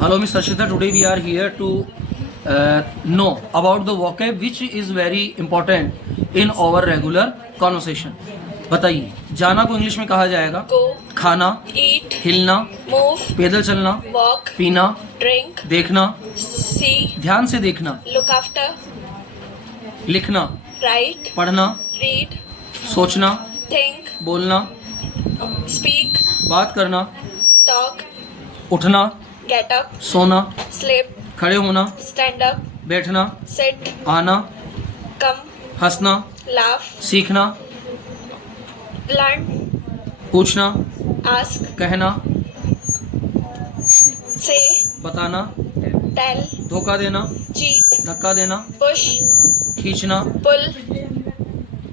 Hello, Ms. Harshita. Today we are here to know about the vocab which is very important in our regular conversation. बताइए, जाना को English में कहा जाएगा go, खाना, eat, हिलना, move, पैदल चलना, walk, पीना, drink, देखना, see, ध्यान से देखना, look after, लिखना, write, पढ़ना, read, सोचना, think, बोलना, speak, बात करना, talk, उठना, get up, सोना, sleep, खड़े होना, stand up, बैठना, sit, आना, come, हंसना, laugh, सीखना, learn, पूछना, ask, कहना, say, बताना, tell, धोखा देना, cheat, धक्का देना, push, खींचना, pull,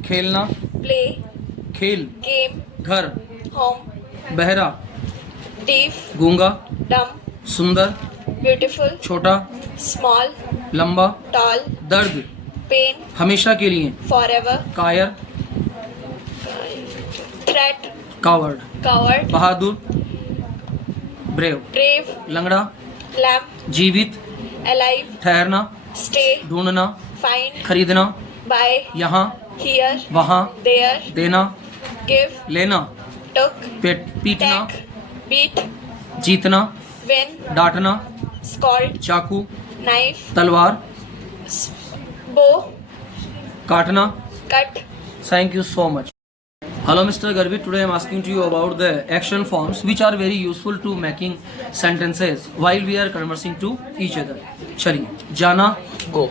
खेलना, play, खेल, game, घर, home, बहरा, deaf, गूंगा, dumb, सुंदर, beautiful, छोटा, small, लंबा, tall, दर्द, pain, हमेशा के लिए, forever, कायर, threat, कावर्ड, coward, बहादुर, ब्रेव, brave, लंगड़ा, lamb, जीवित, alive, ठहरना, stay, ढूंढना, find, खरीदना, buy, यहाँ, here, वहाँ, there, देना, give, लेना, took, पीटना, take, beat, जीतना, win, डांटना, scold, चाकू, knife, तलवार, bow, काटना. cut, Thank you so much. Hello, Mr. Garvit. Today I am asking to you about the action forms which are very useful to making sentences while we are conversing to each other. चलिए, जाना, go,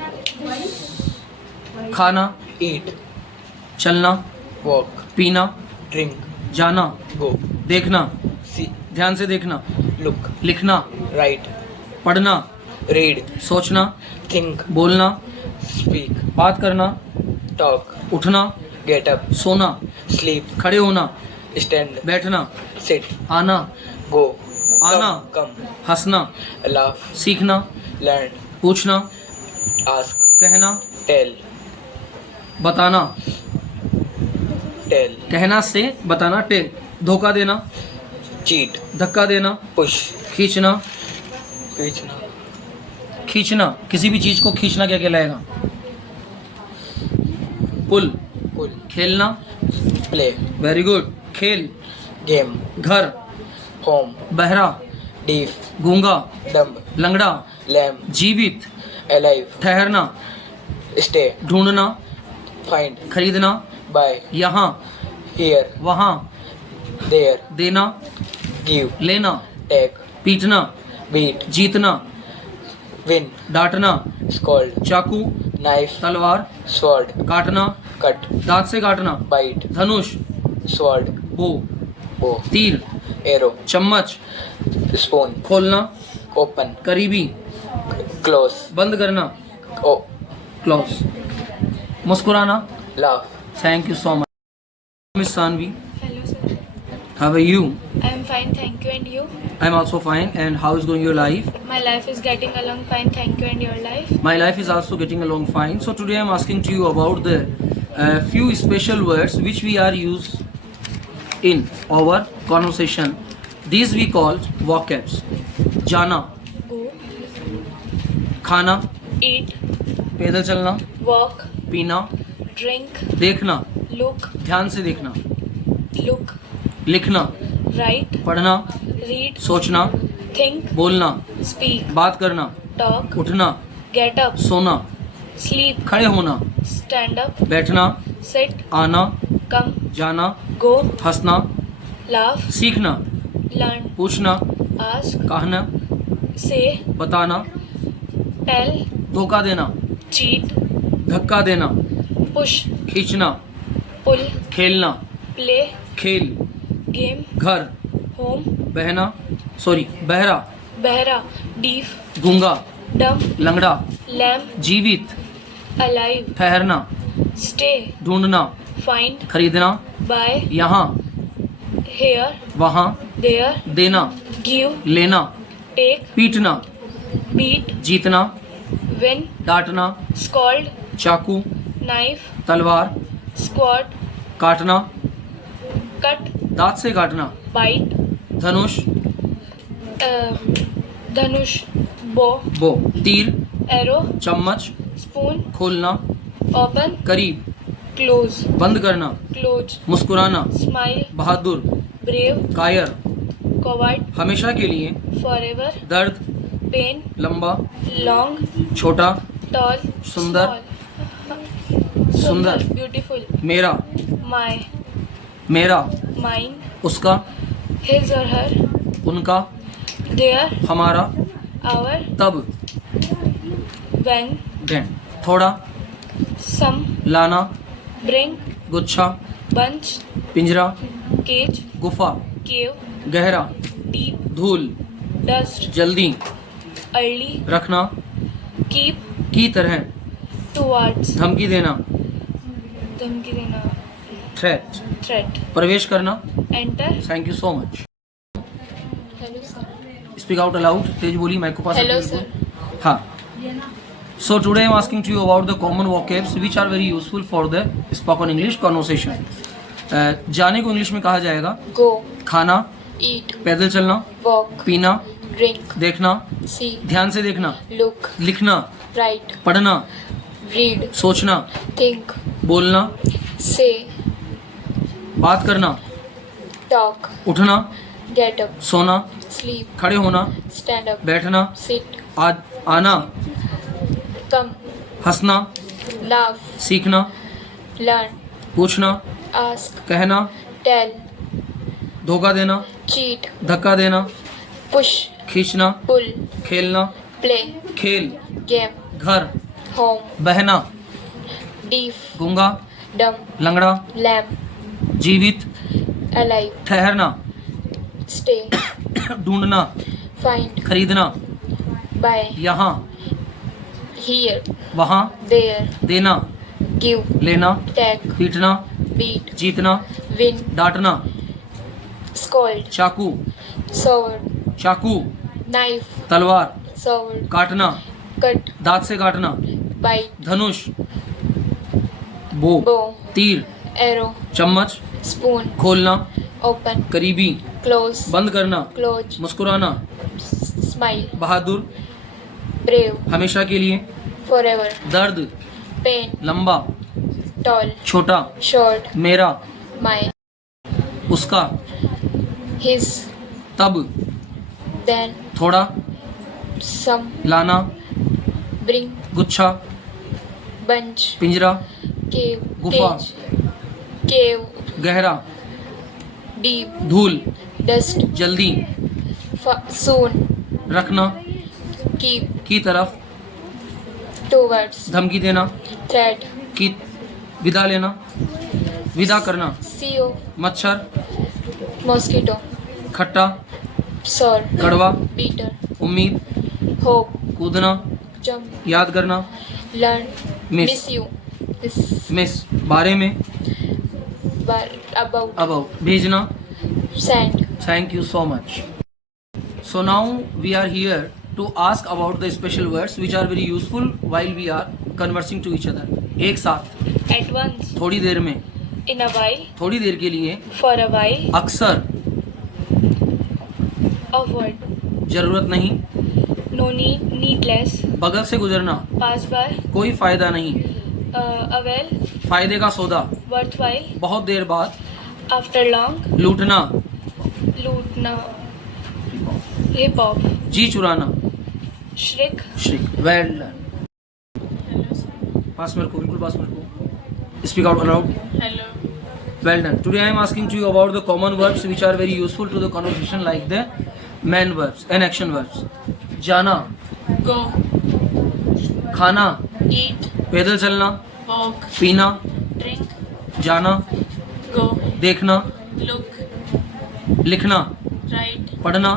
खाना, eat, चलना, walk, पीना, drink, जाना, go, देखना, see, ध्यान से देखना, look, लिखना, write, पढ़ना, read, सोचना, think, बोलना, speak, बात करना, talk, उठना, get up, सोना, sleep, खड़े होना, stand, बैठना, sit, आना, go, आना, come, हंसना, laugh, सीखना, learn, पूछना, ask, कहना, tell, बताना, tell, कहना से बताना, टेल, धोखा देना, cheat, धक्का देना, push, खींचना, खींचना, खींचना, किसी भी चीज को खींचना क्या कहलाएगा? पुल, pull, खेलना, play, वेरी गुड, खेल, game, घर, home, बहरा, deaf, गूंगा, dumb, लंगड़ा, lamb, जीवित, alive, ठहरना, stay, ढूंढना, find, खरीदना, buy, यहाँ, here, वहाँ, there, देना, give, लेना, take, पीटना, beat, जीतना, win, डांटना, scold, चाकू, knife, तलवार, sword, काटना, cut, दांत से काटना, bite, धनुष, sword, बो, bow, तीर, arrow, चम्मच, spoon, खोलना, open, करीबी, close, बंद करना, oh, क्लोज, मुस्कुराना. laugh, thank you so much. Miss Sanvi, hello sir, how are you? I am fine, thank you, and you? I am also fine. And how is going your life? My life is getting along fine, thank you, and your life? My life is also getting along fine. So today I am asking to you about the few special words which we are used in our conversation. These we call vocabs. जाना, Go, खाना, eat, पैदल चलना, walk, पीना, drink, देखना, look, ध्यान से देखना, look, लिखना, write, पढ़ना, read, सोचना, think, बोलना, speak, बात करना, talk, उठना, get up, सोना, sleep, खड़े होना, stand up, बैठना, sit, आना, come, जाना, go, हंसना, laugh, सीखना, learn, पूछना, ask, कहना, say, बताना, tell, धोखा देना, cheat, धक्का देना, push, खींचना, pull, खेलना, play, खेल, game, घर, home, बहरा, behra, deaf, गूंगा, dumb, लंगड़ा, lamb, जीवित, alive, ठहरना, stay, ढूंढना, find, खरीदना, buy, यहाँ, here, वहाँ, there, देना, give, लेना, take, पीटना, beat, जीतना, win, डांटना, scold, चाकू, knife, तलवार, squat, काटना, cut, दांत से काटना, bite, धनुष, धनुष, बो, बो, तीर, एरो, चम्मच, स्पून, खोलना, ओपन, करीब, क्लोज, बंद करना, क्लोज, मुस्कुराना, स्माइल, बहादुर, ब्रेव, कायर, कॉवर्ड, हमेशा के लिए, फॉरएवर, दर्द, पेन, लंबा, लॉन्ग, छोटा, टॉल, सुंदर, सुंदर, ब्यूटीफुल, मेरा, माय, मेरा, माइन, उसका, हिज और हर, उनका, देयर, हमारा, आवर, तब, व्हेन, देन, थोड़ा, सम, लाना, ब्रिंग, गुच्छा, बंच, पिंजरा, केज, गुफा, केव, गहरा, डीप, धूल, डस्ट, जल्दी, अर्ली, रखना, कीप, की तरह, टुवर्ड्स, धमकी देना, धमकी देना, थ्रेट, थ्रेट, प्रवेश करना, enter, thank you so much. Hello sir, speak out aloud, तेज बोली, माइक को पास हेलो रखिए सर, बिल्कुल। हाँ, so today I am asking to you about the common vocabs which are very useful for the spoken English conversation. जाने को English में कहा जाएगा गो, खाना, ईट, पैदल चलना, वॉक, पीना, ड्रिंक, देखना, सी, ध्यान से देखना, लुक, लिखना, राइट, पढ़ना, रीड, सोचना, थिंक, बोलना, से, बात करना, टॉक, उठना, गेट अप, सोना, स्लीप, खड़े होना, स्टैंड अप, बैठना, सिट, आना, कम, हंसना, लाफ, सीखना, लर्न, पूछना, आस्क, कहना, टेल, धोखा देना, चीट, धक्का देना, पुश, खींचना, पुल, खेलना, प्ले, खेल, गेम, घर, होम, बहना, डीफ, गूंगा, डम, लंगड़ा, लैम्प, जीवित, अलाइव, ठहरना, स्टे, ढूंढना, फाइंड, खरीदना, बाय, यहाँ, हियर, वहाँ, देयर, देना, गिव, लेना, टैग, पीटना, बीट, जीतना, विन, डांटना, स्कॉल्ड, चाकू, सॉवर्ड, चाकू, नाइफ, तलवार, सॉवर्ड, काटना, कट, दांत से काटना, बाइट, धनुष, बो, बो, तीर, एरो, चम्मच, स्पून, खोलना, ओपन, करीबी, क्लोज, बंद करना, क्लोज, मुस्कुराना, स्माइल, बहादुर, ब्रेव, हमेशा के लिए, फॉरएवर, दर्द, पेन, लंबा, टॉल, छोटा, शॉर्ट, मेरा, माय, उसका, हिज, तब, देन, थोड़ा, सम, लाना, ब्रिंग, गुच्छा, बंच, पिंजरा, केव, गुफा, केज, केव, गहरा, डीप, धूल, डस्ट, जल्दी, सून, रखना, कीप, की तरफ, टुवर्ड्स, धमकी देना, थ्रेट, की, विदा लेना, विदा करना, सीओ, मच्छर, मॉस्किटो, खट्टा, सॉर, कड़वा, बीटर, उम्मीद, होप, कूदना, जंप, याद करना, learn, miss, miss you, miss, बारे में, अबाउट, अबाउट, भेजना, send, thank you so much. So now we are here to ask about the special words which are very useful while we are conversing to each other. एक साथ, eight once, थोड़ी देर में, इन a while, थोड़ी देर के लिए, for a while, अक्सर, avoid, जरूरत नहीं, नो नीड, नीडलेस, बगल से गुजरना, पास बाय, कोई फायदा नहीं, अवेल, फायदे का सौदा, वर्थ वाइल, बहुत देर बाद, आफ्टर लॉन्ग, लूटना, लूटना, हिप हॉप, जी चुराना, श्रिक, श्रिक, वेल डन। पास मेरे को, बिल्कुल पास मेरे को, speak out allowed, hello, well done. Today I am asking to you about the common verbs which are very useful to the conversation like the main verbs and action verbs. जाना, गो, खाना, ईट, पैदल चलना, walk, पीना, drink, जाना, गो, देखना, look, लिखना, right, पढ़ना,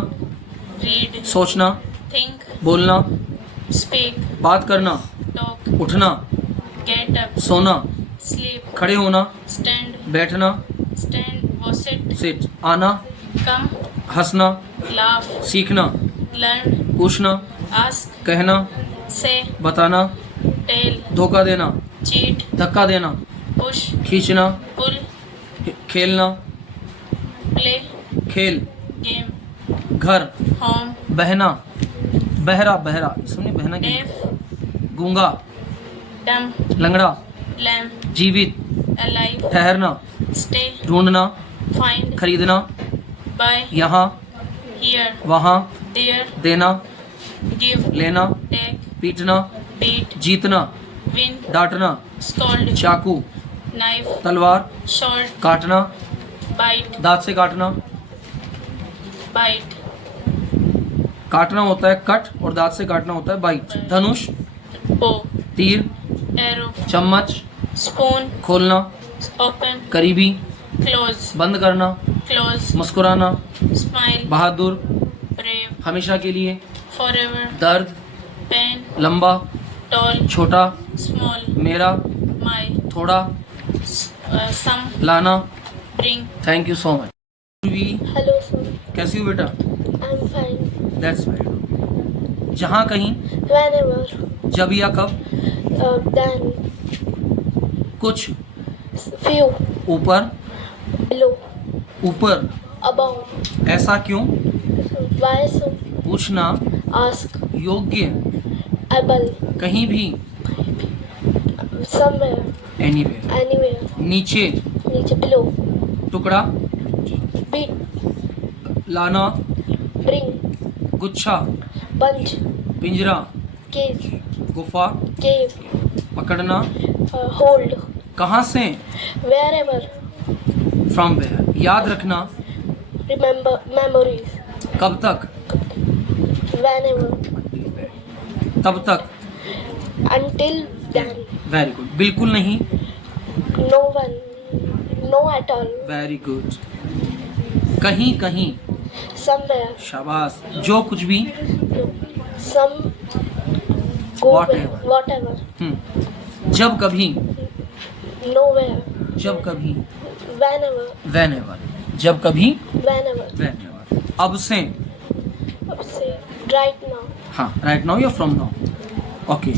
read, सोचना, थिंक, बोलना, स्पीक, बात करना, टॉक, उठना, गेट अप, सोना, स्लीप, खड़े होना, स्टैंड, बैठना, स्टैंड, वो सिट, सिट, आना, कम, हंसना, लाफ, सीखना, लर्न, पूछना, आस्क, कहना, से, बताना, टेल, धोखा देना, चीट, धक्का देना, पुश, खींचना, पुल, खेलना, प्ले, खेल, गेम, घर, होम, बहना, बहरा बहरा सुनिए बहना की deaf, गूंगा dumb, लंगड़ा lamb, जीवित alive, ठहरना stay, ढूंढना find, खरीदना buy, यहाँ here, वहाँ there, देना give, लेना take, पीटना beat, जीतना win, डांटना scold, चाकू knife, तलवार sword, काटना bite, दांत से काटना bite, काटना होता है कट और दांत से काटना होता है बाइट धनुष bow, तीर arrow, चम्मच spoon, खोलना open, करीबी close, बंद करना close, मुस्कुराना smile, बहादुर brave, हमेशा के लिए forever, दर्द pain, लंबा tall, छोटा small, मेरा my, थोड़ा some, लाना bring, thank you so much hello sir, कैसी हो बेटा I am fine. That's very good जहाँ कहीं Whenever, जब या कब then, कुछ few, ऊपर below, ऊपर above, ऐसा क्यों why so, पूछना ask, योग्य able, कहीं भी somewhere, एनीवेयर anywhere, नीचे नीचे below, टुकड़ा beat, लाना bring, गुच्छा bunch, पिंजरा cage, गुफा cave, पकड़ना hold, कहाँ से wherever, फ्रॉम वेयर याद रखना remember, memories, कब तक whenever, तब तक until then, वेरी गुड बिल्कुल नहीं no one, no at all, very good कहीं कहीं somewhere, शाबाश जो कुछ भी some, go Whatever. whatever, जब कभी nowhere, जब कभी whenever, whenever जब कभी whenever, whenever अब से say, right now, हाँ राइट नाउ या फ्रॉम नाउ ओके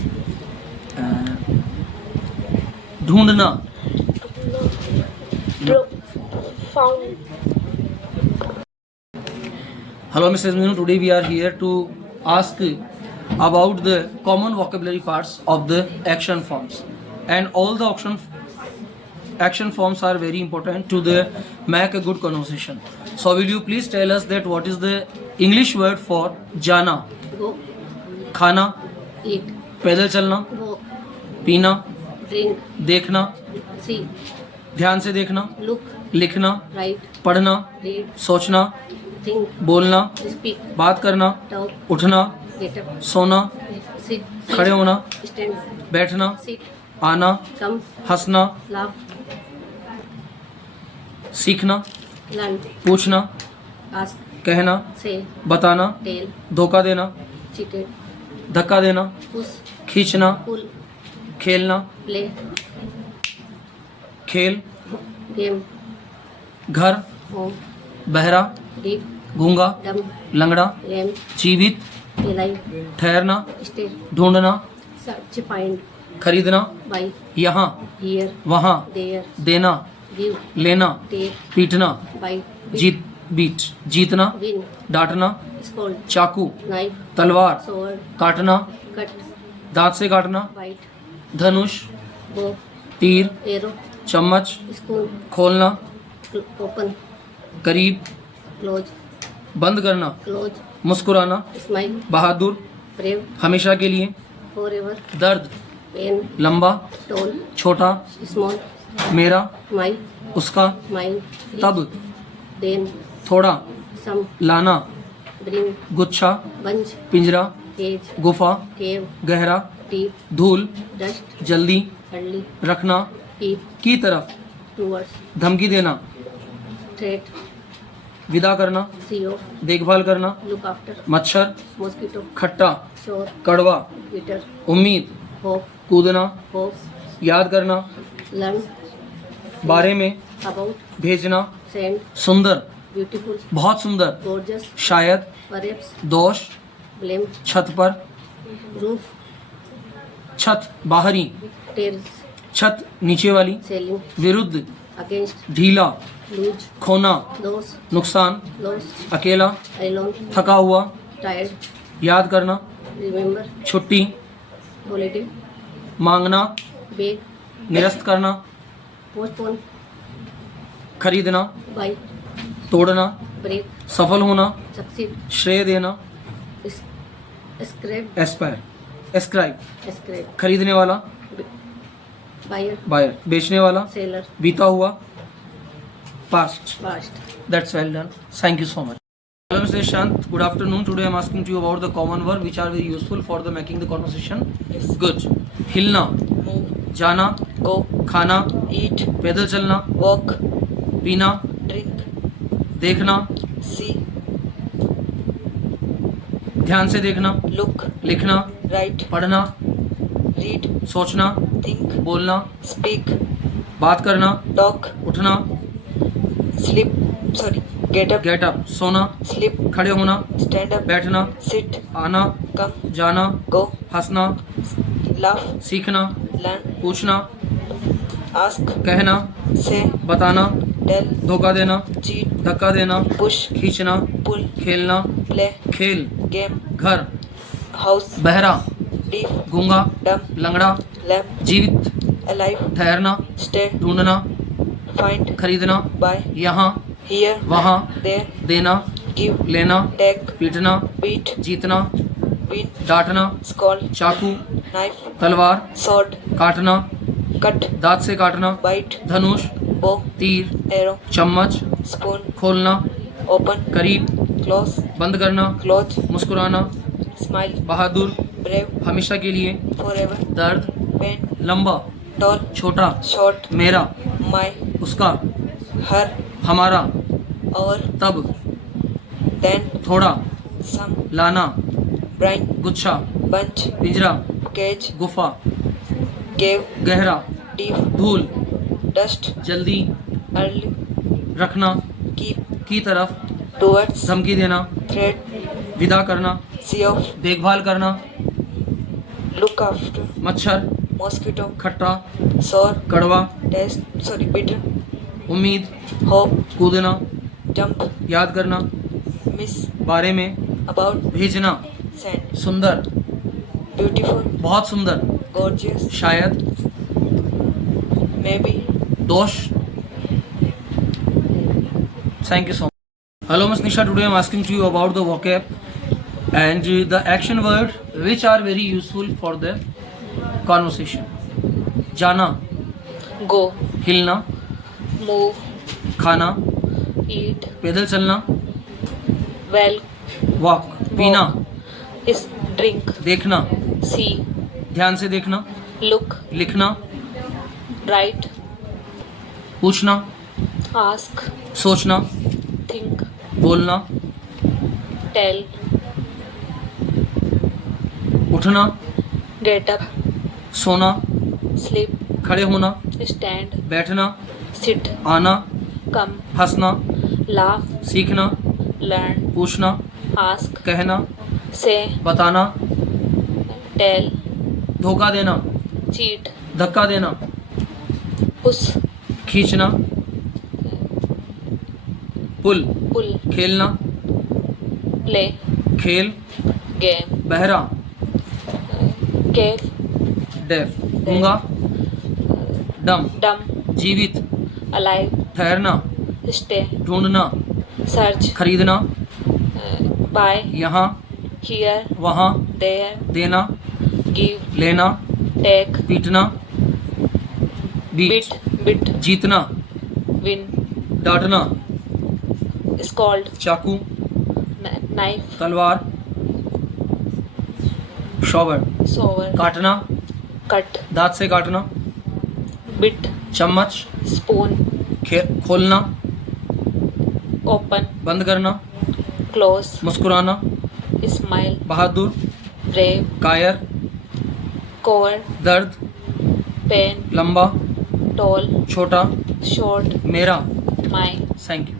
ढूंढना no, found, Hello, Mrs. Minu. Today we are here to ask about the common vocabulary parts of the action forms, and all the action forms are very important to the make a good conversation. So, will you please tell us that what is the English word for जाना? Go, खाना, eat, पैदल चलना, walk, पीना, drink, देखना, see, ध्यान से देखना, look, लिखना, write, पढ़ना, read, सोचना, think, बोलना, speak, बात करना, talk, उठना, get up, सोना, sit, खड़े होना, stand, बैठना, sit, आना, come, हंसना, laugh, सीखना, learn, पूछना, ask, कहना, say, बताना, tell, धोखा देना, cheated, धक्का देना, push, खींचना, pull, खेलना, play, खेल, game, घर, home, बहरा, deep, गूंगा, dumb, लंगड़ा, lame, जीवित, alive, ठहरना, stay, ढूंढना, search, find, खरीदना, buy, यहाँ, here, वहाँ, there, देना, give, लेना, take, पीटना, bite, जीत बीट जीतना, win, डांटना, scold, चाकू, knife, तलवार, sword, काटना, cut, दांत से काटना, bite, धनुष, bow, तीर, arrow, चम्मच, spoon, खोलना, open, करीब, close, बंद करना, close, मुस्कुराना, smile, बहादुर, brave, हमेशा के लिए, forever, दर्द, pain, लंबा, tall, छोटा, small, मेरा, my, उसका, mine, तब, then, थोड़ा, some, लाना, bring, गुच्छा, bunch, पिंजरा, cage, गुफा, cave, गहरा, deep, धूल, dust, जल्दी, early, रखना, keep, की तरफ, towards, धमकी देना, threat, विदा करना, see off, देखभाल करना, look after, मच्छर, mosquito, खट्टा, shore, कड़वा, bitter, उम्मीद, hope, कूदना, hope, याद करना, learn, बारे में, about, भेजना, send, सुंदर, beautiful, बहुत सुंदर, gorgeous, शायद, perhaps, दोष, blame, छत पर, roof, छत बाहरी, terrace, छत नीचे वाली, selling, विरुद्ध, against, ढीला, lose, खोना, loss, नुकसान, loss, अकेला, alone, थका हुआ, tired, याद करना, रिमेंबर, छुट्टी, हॉलीडे, मांगना, बेग, निरस्त करना, पोस्टपोन, खरीदना, बाई, तोड़ना, ब्रेक, सफल होना, सक्सीड, श्रेय देना, स्क्रैप, एस्पायर, एस्क्राइब, स्क्रैप, खरीदने वाला, बायर, बायर, बेचने वाला, सेलर, बीता हुआ, past. Past. That's well done. Thank you so much. Hello, Mr. Shant. Good afternoon. Today I'm asking to you about the common verb which are very useful for the making the conversation. Yes. Good. हिलना, move, जाना, go, खाना, eat, पैदल चलना, walk, पीना, drink, देखना, see, ध्यान से देखना, look, लिखना, write, पढ़ना, read, सोचना, think, बोलना, speak, बात करना, talk, उठना, sleep, sorry, get up, get up, सोना, sleep, खड़े होना, stand up, बैठना, sit, आना, come, जाना, go, हंसना, laugh, सीखना, learn, पूछना, ask, कहना, say, बताना, tell, धोखा देना, cheat, धक्का देना, push, खींचना, pull, खेलना, play, खेल, game, घर, house, बहरा, deaf, गूंगा, dumb, लंगड़ा, lamb, जीवित, alive, ठहरना, stay, ढूंढना, find, खरीदना, buy, यहाँ, here, वहाँ, there, देना, give, लेना, take, पीटना, beat, जीतना, win, डांटना, skull, चाकू, knife, तलवार, sword, काटना, cut, दांत से काटना, bite, धनुष, bow, तीर, arrow, चम्मच, spoon, खोलना, open, करीब, close, बंद करना, close, मुस्कुराना, smile, बहादुर, brave, हमेशा के लिए, forever, दर्द, pain, लंबा, tall, छोटा, short, मेरा, my, उसका, her, हमारा, our, तब, then, थोड़ा, some, लाना, brain, गुच्छा, bunch, पिंजरा, cage, गुफा, cave, गहरा, deep, धूल, dust, जल्दी, early, रखना, keep, की तरफ, towards, धमकी देना, thread, विदा करना, see off, देखभाल करना, look after, मच्छर, mosquito, खट्टा, sour, कड़वा, taste, sorry, bitter, उम्मीद, hope, कूदना, jump, याद करना, miss, बारे में, about, भेजना, sand, सुंदर, beautiful, बहुत सुंदर, gorgeous, शायद, maybe, दोष. Thank you so much. Hello, Ms. Nisha. Today I am asking to you about the vocab and the action word which are very useful for the conversation. जाना, go, हिलना, move, खाना, eat, पैदल चलना, well, walk, पीना, is drink, देखना, see, ध्यान से देखना, look, लिखना, write, पूछना, ask, सोचना, think, बोलना, tell, उठना, get up, सोना, sleep, खड़े होना, stand, बैठना, sit, आना, come, हंसना, laugh, सीखना, learn, पूछना, ask, कहना, say, बताना, tell, धोखा देना, cheat, धक्का देना, push, खींचना, पुल, pull, खेलना, play, खेल, game, बहरा, cave, डेफ, गूंगा, डम, dumb, जीवित, alive, ठहरना, stay, ढूंढना, search, खरीदना, buy, यहाँ, here, वहाँ, there, देना, give, लेना, take, पीटना, बीट, bit, जीतना, win, डांटना, scold, चाकू, knife, तलवार, शॉवर, sour, काटना, cut, दांत से काटना, bit, चम्मच, spoon, खोलना, open, बंद करना, close, मुस्कुराना, smile, बहादुर, brave, कायर, coward, दर्द, pain, लंबा, tall, छोटा, short, मेरा. my, thank you.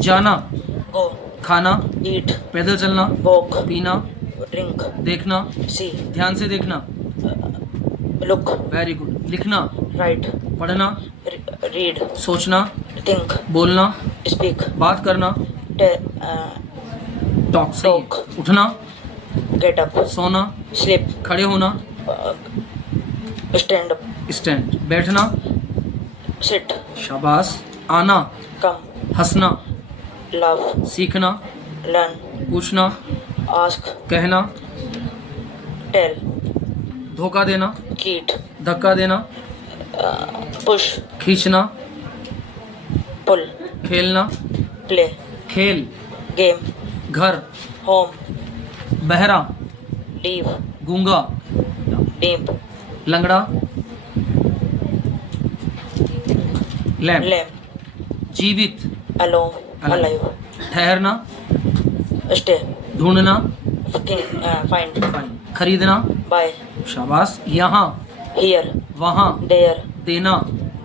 जाना, go, खाना, eat, पैदल चलना, walk, पीना, drink, देखना, see, ध्यान से देखना, look, वेरी गुड, लिखना, write, पढ़ना, read, सोचना, think, बोलना, speak, बात करना, te- टॉक, सही है. Talk. उठना, get up, सोना, sleep, खड़े होना, stand up, स्टैंड, बैठना, sit, शाबाश, आना, come, हंसना, laugh, सीखना, learn, पूछना, ask, कहना, tell, धोखा देना, cheat, धक्का देना, push, खींचना, pull, खेलना, play, खेल, game, घर, home, बहरा, deep, गूंगा, deep, लंगड़ा, लैम्प, lamb, जीवित, alone, alive, ठहरना, stay, ढूंढना, think, find, खरीदना, buy, शाबाश, यहाँ, here, वहाँ, there, देना,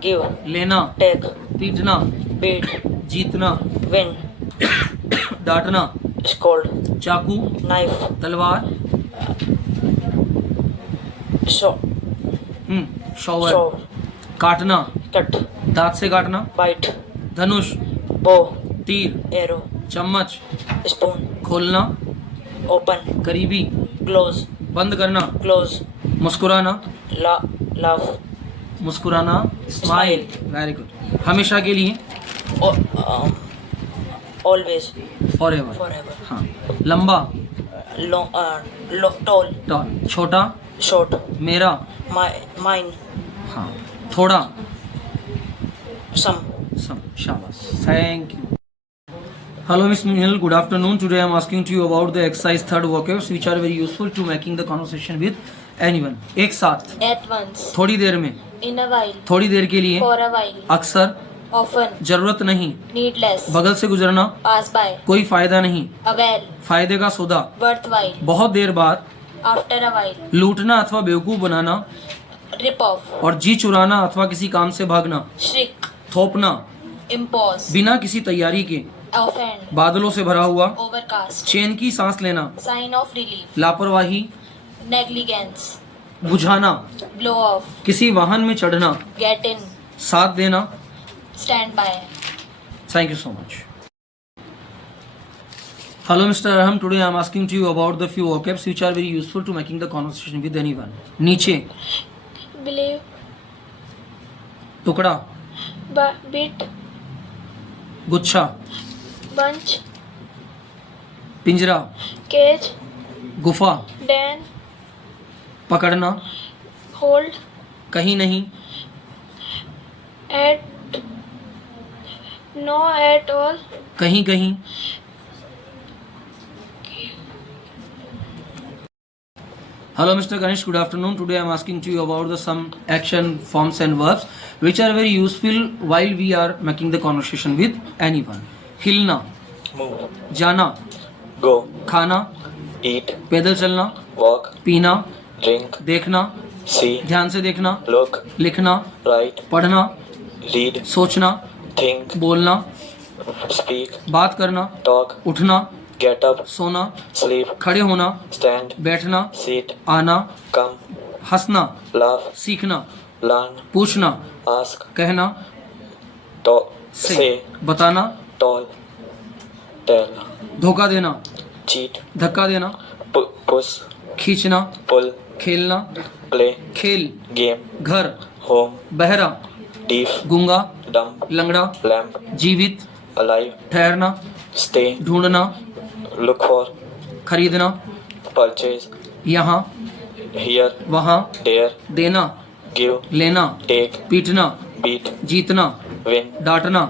give, लेना, take, पीटना, beat, जीतना, win, डांटना, scold, चाकू, knife, तलवार, शॉवर, show, काटना, cut, दांत से काटना, bite, धनुष, bow, तीर, arrow, चम्मच, spoon, खोलना, open, करीबी, close, बंद करना, close, मुस्कुराना, laugh, मुस्कुराना, स्माइल, वेरी गुड, हमेशा के लिए, always, फॉरएवर, forever, हाँ, लंबा, long, tall, टॉल, छोटा, short, मेरा, mine, हाँ, थोड़ा, some. सम, शाबाश, thank you. Hello Miss Minal, good afternoon. Today I am asking to you about the exercise third vocabs which are very useful to making the conversation with anyone. एक साथ, At once. थोड़ी देर में, In a while. थोड़ी देर के लिए, For a while. अक्सर, Often. जरूरत नहीं, Needless. बगल से गुजरना, Pass by. कोई फायदा नहीं, Avail. फायदे का सौदा, Worthwhile. बहुत देर बाद, After a while. लूटना अथवा बेवकूफ बनाना, Rip off. और जी चुराना अथवा किसी काम से भागना, Shriek. थोपना, Impose. बिना किसी तैयारी के, Offend. बादलों से भरा हुआ, Overcast. चैन की सांस लेना, Sign of relief. लापरवाही, Negligence. बुझाना, Blow off. किसी वाहन में चढ़ना, Get in. साथ देना. Stand by. Thank you so much. Hello Mr. Arham, today I am asking to you about the few vocabs which are very useful to making the conversation with anyone. नीचे, believe, टुकड़ा, bit, गुच्छा, bunch, पिंजरा, cage, गुफा, den, पकड़ना, hold, कहीं नहीं, at, no at all, कहीं कहीं, Hello Mr. Ganesh, good afternoon. Today I am asking to you about the some action forms and verbs which are very useful while we are making the conversation with anyone. हिलना, Move, जाना, go, खाना, eat, पैदल चलना, walk, पीना, drink, देखना, see, ध्यान से देखना, look, लिखना, write, पढ़ना, read, सोचना, think, बोलना, speak, बात करना, talk, उठना, get up, सोना, sleep, खड़े होना, stand, बैठना, sit, आना, come, हंसना, laugh, सीखना, learn, पूछना, ask, कहना, talk, say, say, बताना, tell, tell, धोखा देना, cheat, धक्का देना, push, खींचना, pull, खेलना, play, खेल, game, घर, home, बहरा, deaf, गूंगा, dumb, लंगड़ा, lamp, जीवित, alive, ठहरना, stay, ढूंढना, look for, खरीदना, purchase, यहाँ, here, वहाँ, there, देना, give, लेना, take, पीटना, beat, जीतना, win, डांटना,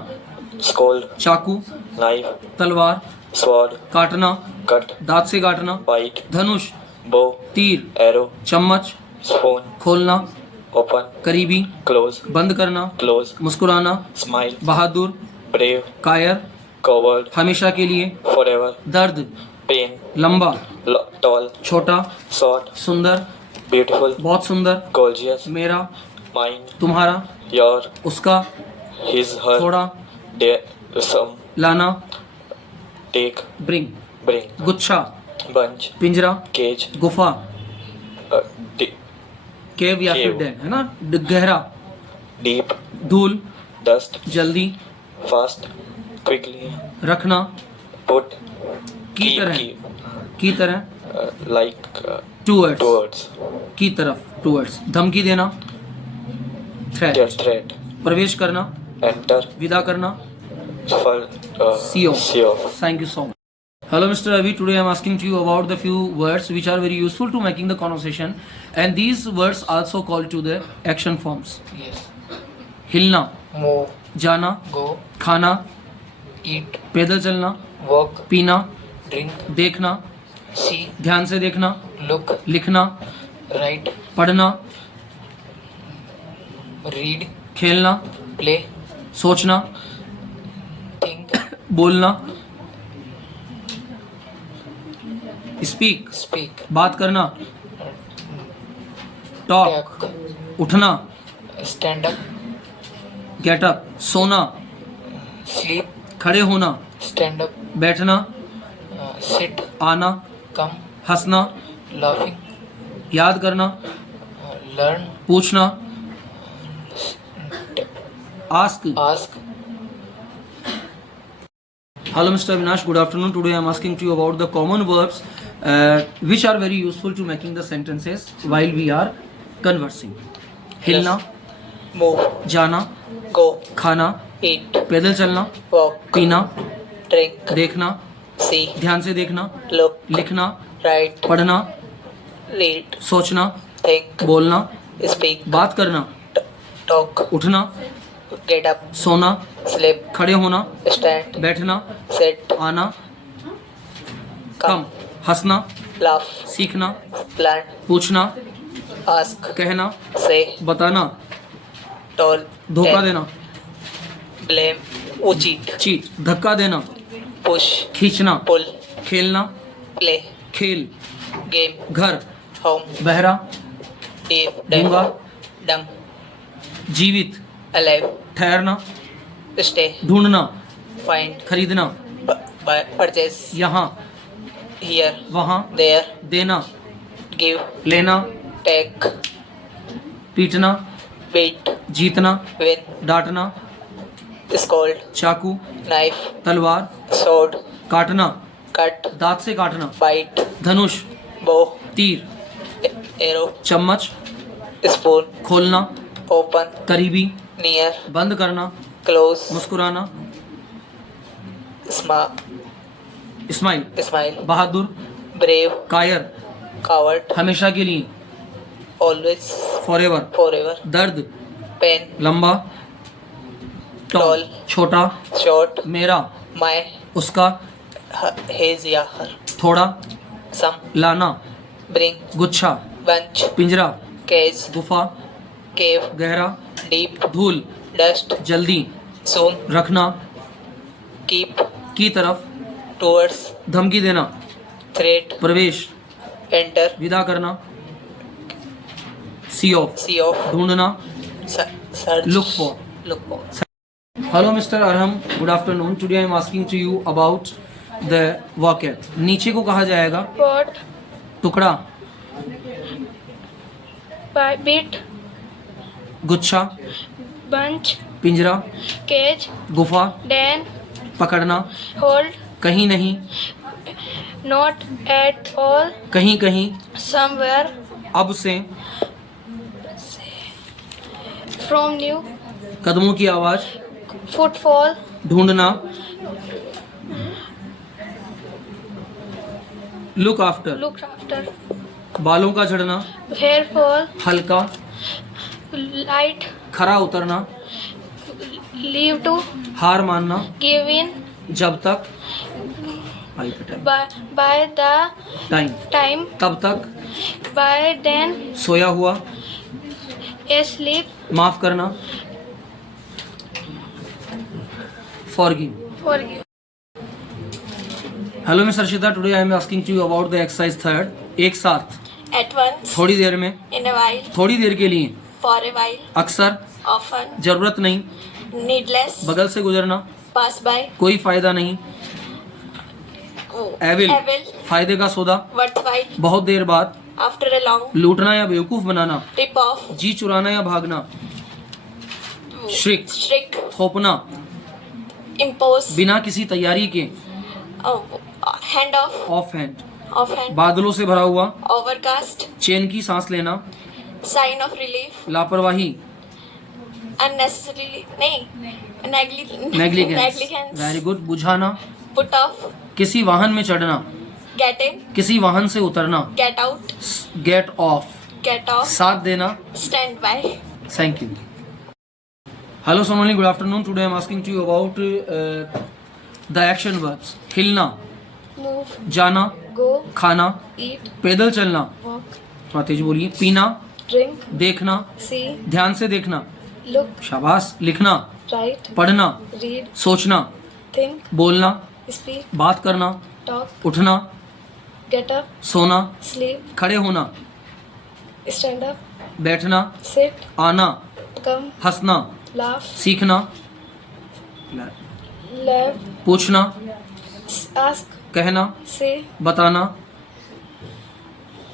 scold, चाकू, knife, तलवार, sword, काटना, cut, दांत से काटना, bite, धनुष, bow, तीर, arrow, चम्मच, spoon, खोलना, open, करीबी, close, बंद करना, close, मुस्कुराना, smile, बहादुर, brave, कायर, coward, हमेशा के लिए, forever, दर्द, pain, लंबा, tall, छोटा, short, सुंदर, beautiful, बहुत सुंदर, gorgeous, मेरा, mine, तुम्हारा, your, उसका, his, her, थोड़ा, their, some, लाना, take, ब्रिंग, bring, गुच्छा, bunch, पिंजरा, cage, गुफा, di- केव या फिर केव। डैन, है ना, गहरा, deep, धूल, dust, जल्दी, fast, quickly, रखना, put, की keep, तरह, keep, की तरह, like टूवर्ड्स, towards, की तरफ, टूवर्ड्स. धमकी देना, थ्रेट. threat, प्रवेश करना, enter, विदा करना, for see off. see off. Thank you so much. Hello Mr. Ravi, today I am asking to you about the few words which are very useful to making the conversation, and these words also called to the action forms. Yes. हिलना, Move. जाना, Go. खाना, Eat. पैदल चलना, Walk. पीना, Drink. देखना, See. ध्यान से देखना, Look. लिखना, Write. पढ़ना, Read. खेलना, Play. सोचना, Think. बोलना, स्पीक, Speak. बात करना, टॉक, Talk. उठना, Stand up. गेट अप, सोना, Sleep. खड़े होना, Stand up. बैठना, Sit. आना, Come. हंसना, Laughing. याद करना, Learn. पूछना, ask. Ask. Hello Mr. Avinash, good afternoon. Today I am asking to you about the common verbs which are very useful to making the sentences while we are conversing. हिलना, Move, जाना, go, खाना, eat, पैदल चलना, walk, पीना, drink, देखना, see, ध्यान से देखना, look, लिखना, write, पढ़ना, read, सोचना, think, बोलना, speak, बात करना, talk, उठना, get up, सोना, sleep, खड़े होना, stand, बैठना, sit, आना, कम, come, हंसना, laugh, सीखना, plan, पूछना, ask, कहना, say, बताना, tell, धोखा tell, देना, blame, cheat, चीट, धक्का देना, push, खींचना, pull, खेलना, play, खेल, game, घर, home, बहरा, deaf, गूंगा, dumb, जीवित, alive, ठहरना, stay, ढूंढना, find, खरीदना, buy, purchase, यहाँ, here, वहाँ, there, देना, give, लेना, take, पीटना, beat, जीतना, win, डांटना, scold, चाकू, knife, तलवार, sword, काटना, cut, दांत से काटना, bite, धनुष, bow, तीर, arrow, चम्मच, spoon, खोलना, open, करीबी, near, बंद करना, close, मुस्कुराना, स्माइल, smile, बहादुर, brave, कायर, coward, हमेशा के लिए, always, फॉरएवर, forever, दर्द, pain, लंबा, टॉल, Tall. छोटा, short, मेरा, my, उसका, his या her, थोड़ा, some, लाना, bring, गुच्छा, bunch, पिंजरा, cage, गुफा, cave, गहरा, deep, धूल, dust, जल्दी, soon, रखना, keep, की तरफ, towards, धमकी देना, threat, प्रवेश, enter, विदा करना, सी ऑफ, see off, ढूंढना, search, look for. look for. Hello mister Arham, good afternoon. Today I am asking to you about the vocab. नीचे को कहा जाएगा Pot, टुकड़ा, bit, गुच्छा, bunch, पिंजरा, cage, गुफा, den, पकड़ना, hold, कहीं नहीं, not at all, कहीं कहीं, somewhere, अब से, from new, कदमों की आवाज, footfall, ढूंढना, लुक आफ्टर, look after, बालों का झड़ना, hair fall, हल्का, light, खरा उतरना, leave to, हार मानना, give in, जब तक, by the टाइम, time, तब तक, by then, सोया हुआ, asleep, माफ करना, forgive. forgive. Hello miss Arshita, today I am asking to you about the exercise third. एक साथ, At once, थोड़ी देर में, in a while, थोड़ी देर के लिए, for a while, अक्सर, often, जरूरत नहीं, needless, बगल से गुजरना, pass by, कोई फायदा नहीं, एविल, evil, फायदे का सौदा, worthwhile, बहुत देर बाद, after a long, लूटना या बेवकूफ बनाना, rip off, जी चुराना या भागना, श्रिक, strict, थोपना, impose, बिना किसी तैयारी के, hand off, of hand, Offhand. बादलों से भरा हुआ, Overcast. चैन की सांस लेना, Sign of relief. लापरवाही, Unnecessarily. नहीं. Negligence, Negligence. वेरी गुड, बुझाना, Put off. किसी वाहन में चढ़ना, Get in. किसी वाहन से उतरना, Get out. Get off, Get off. साथ देना, Stand by. Thank you. Hello Sonali, good afternoon. Today I am asking to you about the action verbs. हिलना, Move. जाना, Go. खाना, Eat. पैदल चलना, Walk. थोड़ा तेज बोलिए, पीना, Drink. देखना, See. ध्यान से देखना, Look. शाबाश, लिखना, Write. पढ़ना, Read. सोचना, Think. बोलना, Speak. बात करना, Talk. उठना, Get up. सोना, Sleep. खड़े होना, Stand up. बैठना, Sit. आना, Come. हंसना, Laugh. सीखना, Laugh. पूछना, Ask. कहना, Say. बताना,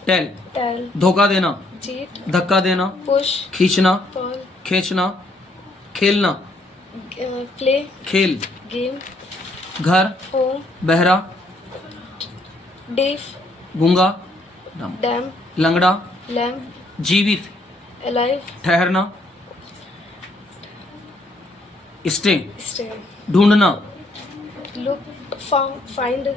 टेल, Tell. धोखा देना, Cheat. धक्का देना, Push. खींचना, Pull. खींचना, खेलना, Play. खेल, Game. घर, Home. बहरा, Deaf. गूंगा, Dam. लंगड़ा, Lamb. जीवित, Alive. ठहरना, स्टे, Stay. ढूंढना, Look. Found. Find.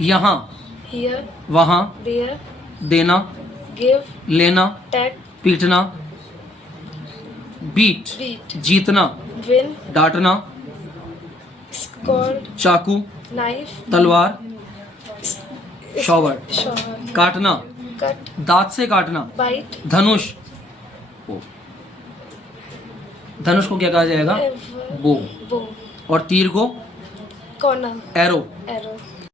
यहाँ, Here. वहाँ, There. देना, Give. लेना, Tag. पीटना, बीट, Beat. जीतना, Win. डांटना, Scored. चाकू, Knife. तलवार, शॉवर, Shower. काटना, Cut. दांत से काटना, Bite. धनुष, ओ, धनुष को क्या कहा जाएगा? Ever. बो. Bow. और तीर को Corner. एरो. Arrow.